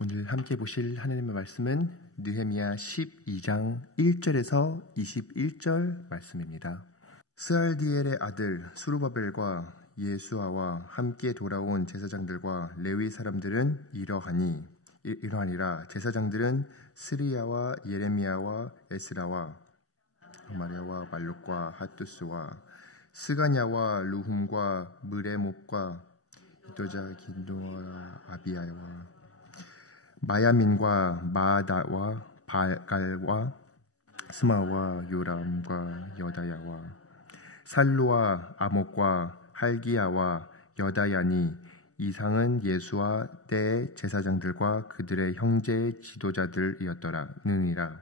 오늘 함께 보실 하나님의 말씀은 느헤미야 12장 1절에서 21절 말씀입니다. 스알디엘의 아들 수르바벨과 예수아와 함께 돌아온 제사장들과 레위 사람들은 이러하니라. 제사장들은 스리야와 예레미야와 에스라와 마리아와 말룩과 핫두스와 스가냐와 루훔과 느레목과 이도자 긴도와 아비야와 마야민과 마다와 발갈과 스마와 요람과 여다야와 살루와 아목과 할기야와 여다야니 이상은 예수와 때의 제사장들과 그들의 형제 지도자들이었더라느니라.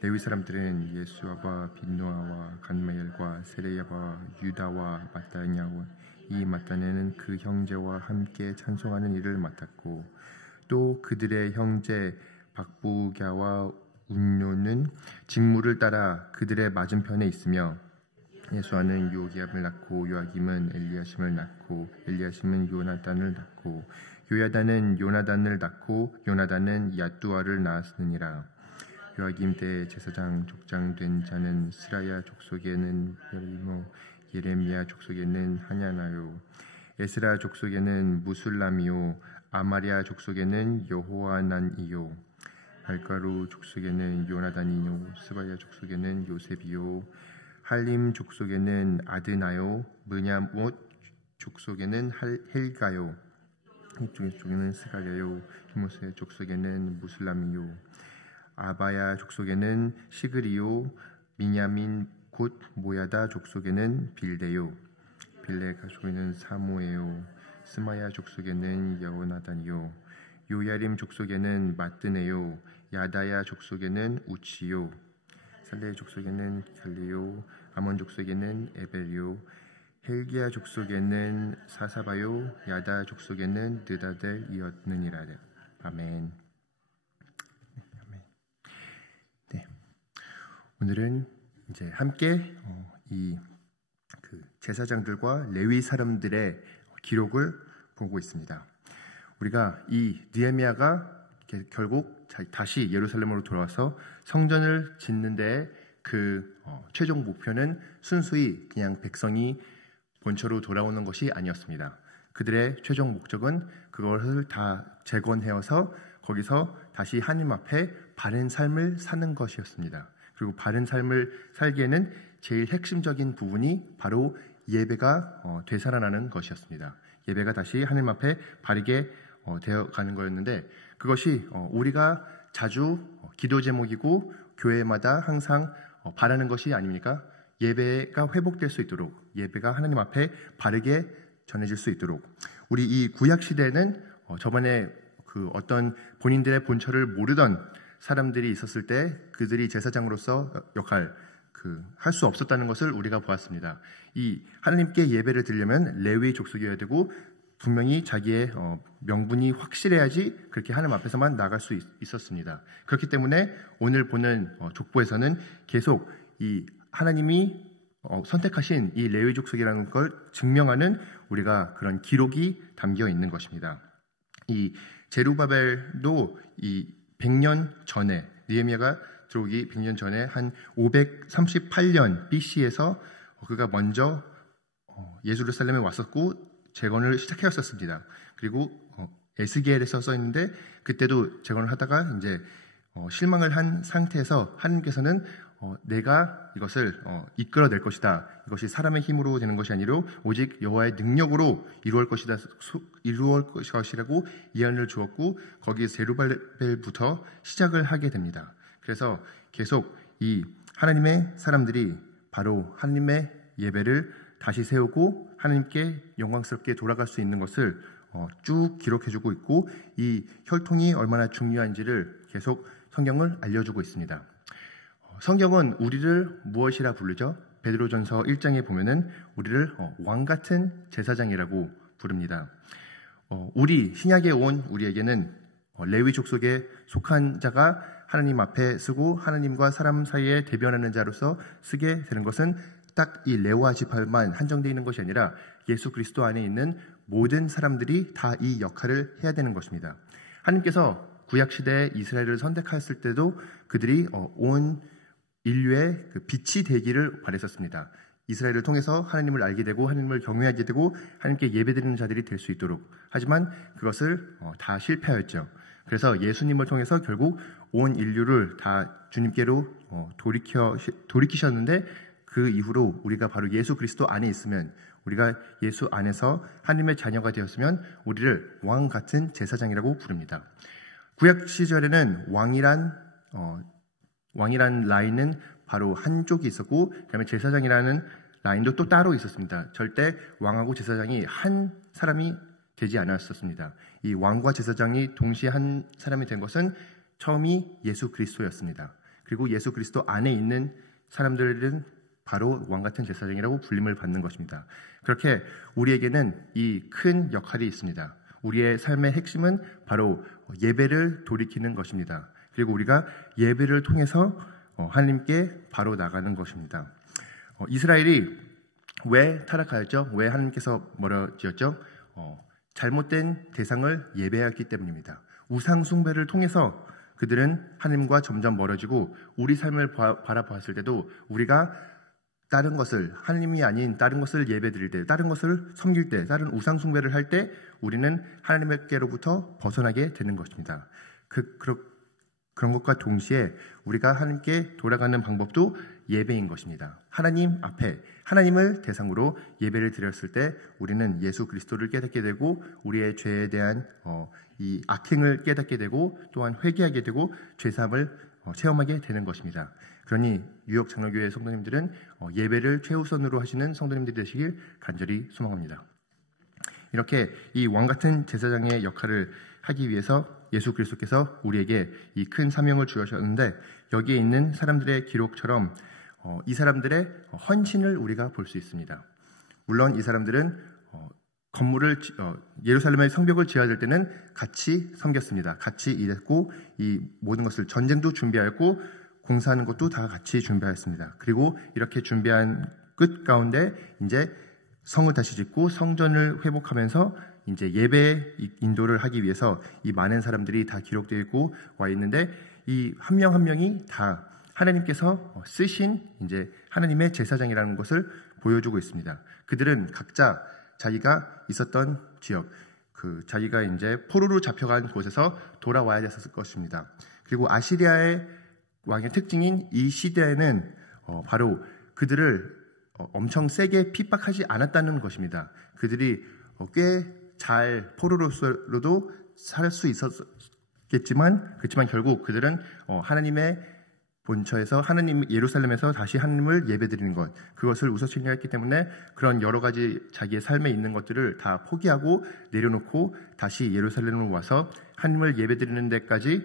레위 사람들은 예수아와 빈노아와 간메엘과 세레야와 유다와 마따냐와 이 마따냐는 그 형제와 함께 찬송하는 일을 맡았고 또 그들의 형제 박부갸와 운뇨는 직무를 따라 그들의 맞은편에 있으며 예수아는 요기압을 낳고 요아김은 엘리야심을 낳고 엘리야심은 요나단을 낳고 요야단은 요나단을 낳고 요나단은 야뚜아를 낳았느니라. 요아김 때 제사장 족장 된 자는 스라야 족속에는 여리모 예레미야 족속에는 하냐나요 에스라 족속에는 무술람이요 아마리아 족속에는 여호아난이요 발가루 족속에는 요나단이요 스바야 족속에는 요셉이요 할림 족속에는 아드나요 브냐못 족속에는 헬가요 쪽에는 스가랴요 히모세 족속에는 무술람이요 아바야 족속에는 시그리요 미냐민 곧 모야다 족속에는 빌데요 빌레 가족에는 사무에요 스마야 족속에는 여호나단이요 요야림 족속에는 마뜨네요 야다야 족속에는 우치요 살레 족속에는 갈레요 아몬 족속에는 에벨요 헬기야 족속에는 사사바요 야다 족속에는 느다델이었느니라. 아멘. 네. 오늘은 이제 함께 그 제사장들과 레위 사람들의 기록을 보고 있습니다. 우리가 이 느헤미야가 결국 다시 예루살렘으로 돌아와서 성전을 짓는 데에 그 최종 목표는 순수히 그냥 백성이 본처로 돌아오는 것이 아니었습니다. 그들의 최종 목적은 그것을 다 재건해서 거기서 다시 하나님 앞에 바른 삶을 사는 것이었습니다. 그리고 바른 삶을 살기에는 제일 핵심적인 부분이 바로 예배가 되살아나는 것이었습니다. 예배가 다시 하나님 앞에 바르게 되어가는 거였는데 그것이 우리가 자주 기도 제목이고 교회마다 항상 바라는 것이 아닙니까? 예배가 회복될 수 있도록 예배가 하나님 앞에 바르게 전해질 수 있도록 우리 이 구약 시대에는 저번에 그 어떤 본인들의 본처를 모르던 사람들이 있었을 때 그들이 제사장으로서 역할 할 수 없었다는 것을 우리가 보았습니다. 이 하나님께 예배를 드리려면 레위 족속이어야 되고 분명히 자기의 명분이 확실해야지 그렇게 하나님 앞에서만 나갈 수 있었습니다. 그렇기 때문에 오늘 보는 족보에서는 계속 이 하나님이 선택하신 이 레위 족속이라는 걸 증명하는 우리가 그런 기록이 담겨 있는 것입니다. 이 제루바벨도 이 100년 전에 느헤미야가 들어오기 100년 전에 한 538년 BC에서 그가 먼저 예루살렘에 왔었고 재건을 시작했었습니다. 그리고 에스겔에서 써 있는데 그때도 재건을 하다가 이제 실망을 한 상태에서 하나님께서는 내가 이것을 이끌어낼 것이다. 이것이 사람의 힘으로 되는 것이 아니라 오직 여호와의 능력으로 이루어질 것이라고 예언을 주었고 거기에 제루바벨부터 시작을 하게 됩니다. 그래서 계속 이 하나님의 사람들이 바로 하나님의 예배를 다시 세우고 하나님께 영광스럽게 돌아갈 수 있는 것을 쭉 기록해주고 있고 이 혈통이 얼마나 중요한지를 계속 성경을 알려주고 있습니다. 성경은 우리를 무엇이라 부르죠? 베드로전서 1장에 보면은 우리를 왕같은 제사장이라고 부릅니다. 우리 신약에 온 우리에게는 레위 족속에 속한 자가 하나님 앞에 쓰고 하나님과 사람 사이에 대변하는 자로서 쓰게 되는 것은 딱 이 레와 지파만 한정되어 있는 것이 아니라 예수 그리스도 안에 있는 모든 사람들이 다 이 역할을 해야 되는 것입니다. 하나님께서 구약 시대에 이스라엘을 선택했을 때도 그들이 온 인류의 그 빛이 되기를 바랬었습니다. 이스라엘을 통해서 하나님을 알게 되고 하나님을 경외하게 되고 하나님께 예배드리는 자들이 될 수 있도록. 하지만 그것을 다 실패하였죠. 그래서 예수님을 통해서 결국 온 인류를 다 주님께로 돌이키셨는데 그 이후로 우리가 바로 예수 그리스도 안에 있으면, 우리가 예수 안에서 하나님의 자녀가 되었으면 우리를 왕 같은 제사장이라고 부릅니다. 구약 시절에는 왕이란 라인은 바로 한쪽이 있었고, 그다음에 제사장이라는 라인도 또 따로 있었습니다. 절대 왕하고 제사장이 한 사람이 되지 않았었습니다. 이 왕과 제사장이 동시에 한 사람이 된 것은 처음이 예수 그리스도였습니다. 그리고 예수 그리스도 안에 있는 사람들은 바로 왕 같은 제사장이라고 불림을 받는 것입니다. 그렇게 우리에게는 이 큰 역할이 있습니다. 우리의 삶의 핵심은 바로 예배를 돌이키는 것입니다. 그리고 우리가 예배를 통해서 하나님께 바로 나가는 것입니다. 이스라엘이 왜 타락하였죠? 왜 하나님께서 멀어지었죠? 잘못된 대상을 예배했기 때문입니다. 우상 숭배를 통해서 그들은 하나님과 점점 멀어지고, 우리 삶을 바라보았을 때도 우리가 다른 것을, 하나님이 아닌 다른 것을 예배드릴 때, 다른 것을 섬길 때, 다른 우상 숭배를 할 때 우리는 하나님께로부터 벗어나게 되는 것입니다. 그런 것과 동시에 우리가 하나님께 돌아가는 방법도 예배인 것입니다. 하나님 앞에, 하나님을 대상으로 예배를 드렸을 때 우리는 예수 그리스도를 깨닫게 되고, 우리의 죄에 대한 이 악행을 깨닫게 되고, 또한 회개하게 되고 죄사함을 체험하게 되는 것입니다. 그러니 뉴욕 장로교회 성도님들은 예배를 최우선으로 하시는 성도님들이 되시길 간절히 소망합니다. 이렇게 이 왕같은 제사장의 역할을 하기 위해서 예수 그리스도께서 우리에게 이 큰 사명을 주셨는데, 여기에 있는 사람들의 기록처럼 이 사람들의 헌신을 우리가 볼 수 있습니다. 물론 이 사람들은 예루살렘의 성벽을 지어야 될 때는 같이 섬겼습니다. 같이 일했고, 이 모든 것을, 전쟁도 준비하였고 공사하는 것도 다 같이 준비하였습니다. 그리고 이렇게 준비한 끝 가운데 이제 성을 다시 짓고 성전을 회복하면서 이제 예배 인도를 하기 위해서 이 많은 사람들이 다 기록되어 있고 와 있는데, 이 한 명 한 명이 다 하나님께서 쓰신 이제 하나님의 제사장이라는 것을 보여주고 있습니다. 그들은 각자 자기가 있었던 지역, 자기가 이제 포로로 잡혀간 곳에서 돌아와야 됐을 것입니다. 그리고 아시리아의 왕의 특징인 이 시대에는 바로 그들을 엄청 세게 핍박하지 않았다는 것입니다. 그들이 꽤 잘 포로로서도 살 수 있었겠지만, 그렇지만 결국 그들은 하나님의 본처에서, 예루살렘에서 다시 하나님을 예배드리는 것, 그것을 우선순위로 했기 때문에 그런 여러 가지 자기의 삶에 있는 것들을 다 포기하고 내려놓고 다시 예루살렘으로 와서 하나님을 예배드리는 데까지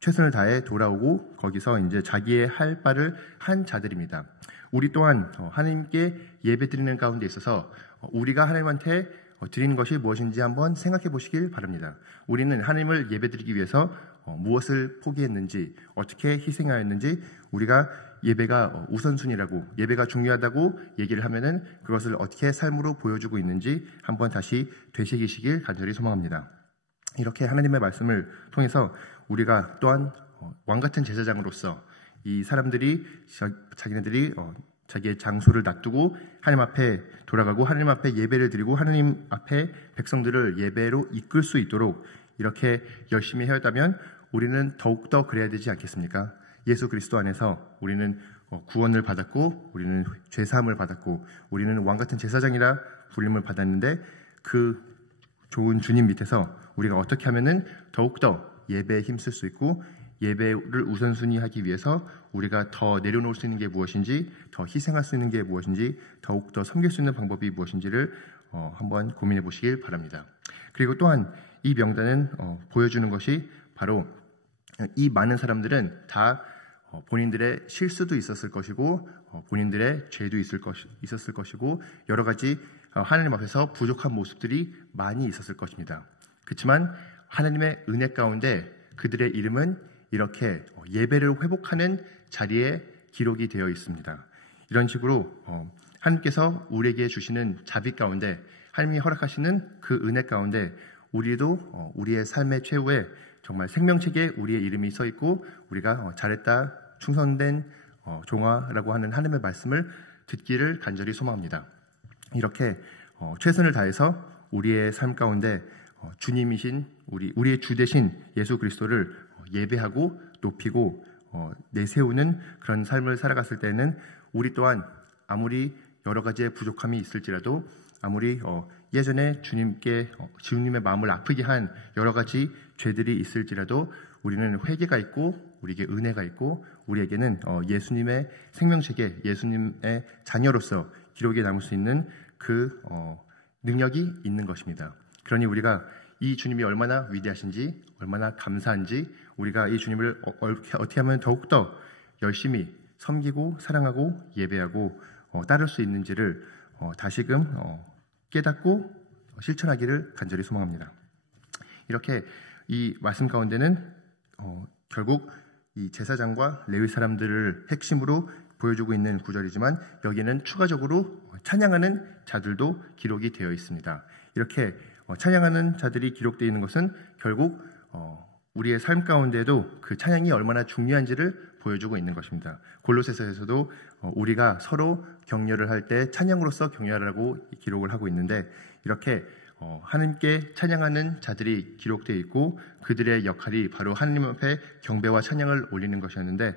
최선을 다해 돌아오고, 거기서 이제 자기의 할 바를 한 자들입니다. 우리 또한 하나님께 예배드리는 가운데 있어서 우리가 하나님한테 드리는 것이 무엇인지 한번 생각해 보시길 바랍니다. 우리는 하나님을 예배드리기 위해서 무엇을 포기했는지, 어떻게 희생하였는지, 우리가 예배가 우선순위라고, 예배가 중요하다고 얘기를 하면은 그것을 어떻게 삶으로 보여주고 있는지 한번 다시 되새기시길 간절히 소망합니다. 이렇게 하나님의 말씀을 통해서 우리가 또한 왕같은 제사장으로서 이 사람들이 자기네들이 자기의 장소를 놔두고 하나님 앞에 돌아가고 하나님 앞에 예배를 드리고 하나님 앞에 백성들을 예배로 이끌 수 있도록 이렇게 열심히 해왔다면 우리는 더욱더 그래야 되지 않겠습니까? 예수 그리스도 안에서 우리는 구원을 받았고, 우리는 죄사함을 받았고, 우리는 왕같은 제사장이라 불림을 받았는데, 그 좋은 주님 밑에서 우리가 어떻게 하면은 더욱더 예배에 힘쓸 수 있고, 예배를 우선순위하기 위해서 우리가 더 내려놓을 수 있는 게 무엇인지, 더 희생할 수 있는 게 무엇인지, 더욱더 섬길 수 있는 방법이 무엇인지를 한번 고민해 보시길 바랍니다. 그리고 또한 이 명단은 보여주는 것이 바로 이 많은 사람들은 다 본인들의 실수도 있었을 것이고, 본인들의 죄도 있었을 것이고, 여러 가지 하나님 앞에서 부족한 모습들이 많이 있었을 것입니다. 그렇지만 하나님의 은혜 가운데 그들의 이름은 이렇게 예배를 회복하는 자리에 기록이 되어 있습니다. 이런 식으로 하나님께서 우리에게 주시는 자비 가운데, 하나님이 허락하시는 그 은혜 가운데 우리도 우리의 삶의 최후에 정말 생명책에 우리의 이름이 써 있고 우리가 잘했다, 충성된 종아라고 하는 하나님의 말씀을 듣기를 간절히 소망합니다. 이렇게 최선을 다해서 우리의 삶 가운데 주님이신 우리의 주 되신 예수 그리스도를 예배하고 높이고 내세우는 그런 삶을 살아갔을 때는 우리 또한 아무리 여러 가지의 부족함이 있을지라도 아무리 예전에 주님의 마음을 아프게 한 여러 가지 죄들이 있을지라도 우리는 회개가 있고 우리에게 은혜가 있고 우리에게는 예수님의 생명책에 예수님의 자녀로서 기록에 남을 수 있는 그 능력이 있는 것입니다. 그러니 우리가 이 주님이 얼마나 위대하신지 얼마나 감사한지 우리가 이 주님을 어떻게 하면 더욱더 열심히 섬기고 사랑하고 예배하고 따를 수 있는지를 다시금 깨닫고 실천하기를 간절히 소망합니다. 이렇게 이 말씀 가운데는 결국 이 제사장과 레위 사람들을 핵심으로 보여주고 있는 구절이지만 여기에는 추가적으로 찬양하는 자들도 기록이 되어 있습니다. 이렇게 찬양하는 자들이 기록되어 있는 것은 결국 우리의 삶 가운데도 그 찬양이 얼마나 중요한지를 보여주고 있는 것입니다. 골로새서에서도 우리가 서로 격려를 할 때 찬양으로서 격려하라고 기록을 하고 있는데 이렇게 하나님께 찬양하는 자들이 기록되어 있고 그들의 역할이 바로 하나님 앞에 경배와 찬양을 올리는 것이었는데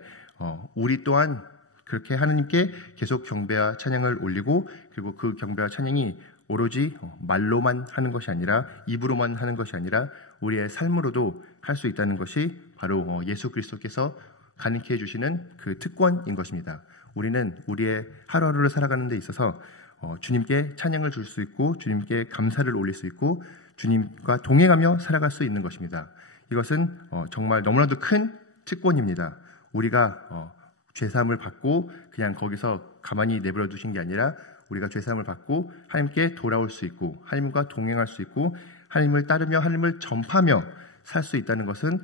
우리 또한 그렇게 하나님께 계속 경배와 찬양을 올리고 그리고 그 경배와 찬양이 오로지 말로만 하는 것이 아니라 입으로만 하는 것이 아니라 우리의 삶으로도 할 수 있다는 것이 바로 예수 그리스도께서 가능케 해주시는 그 특권인 것입니다. 우리는 우리의 하루하루를 살아가는 데 있어서 주님께 찬양을 줄 수 있고 주님께 감사를 올릴 수 있고 주님과 동행하며 살아갈 수 있는 것입니다. 이것은 정말 너무나도 큰 특권입니다. 우리가 죄사함을 받고 그냥 거기서 가만히 내버려 두신 게 아니라 우리가 죄사함을 받고 하나님께 돌아올 수 있고 하나님과 동행할 수 있고 하나님을 따르며 하나님을 전파하며 살 수 있다는 것은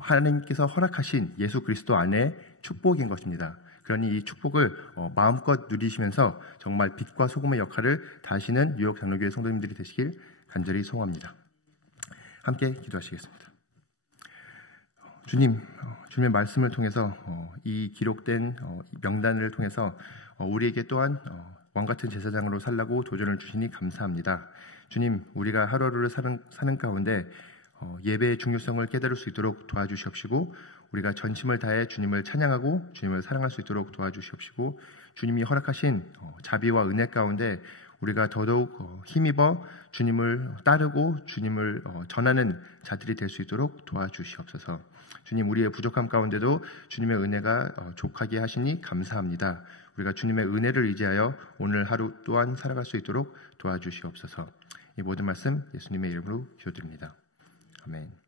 하나님께서 허락하신 예수 그리스도 안에 축복인 것입니다. 그러니 이 축복을 마음껏 누리시면서 정말 빛과 소금의 역할을 다하시는 뉴욕 장로교회 성도님들이 되시길 간절히 소원합니다. 함께 기도하시겠습니다. 주님, 주님의 말씀을 통해서 이 기록된 명단을 통해서 우리에게 또한 왕같은 제사장으로 살라고 도전을 주시니 감사합니다. 주님, 우리가 하루하루를 사는 가운데 예배의 중요성을 깨달을 수 있도록 도와주시옵시고 우리가 전심을 다해 주님을 찬양하고 주님을 사랑할 수 있도록 도와주시옵시고 주님이 허락하신 자비와 은혜 가운데 우리가 더더욱 힘입어 주님을 따르고 주님을 전하는 자들이 될 수 있도록 도와주시옵소서. 주님, 우리의 부족함 가운데도 주님의 은혜가 족하게 하시니 감사합니다. 우리가 주님의 은혜를 의지하여 오늘 하루 또한 살아갈 수 있도록 도와주시옵소서. 이 모든 말씀 예수님의 이름으로 기도드립니다. 아멘.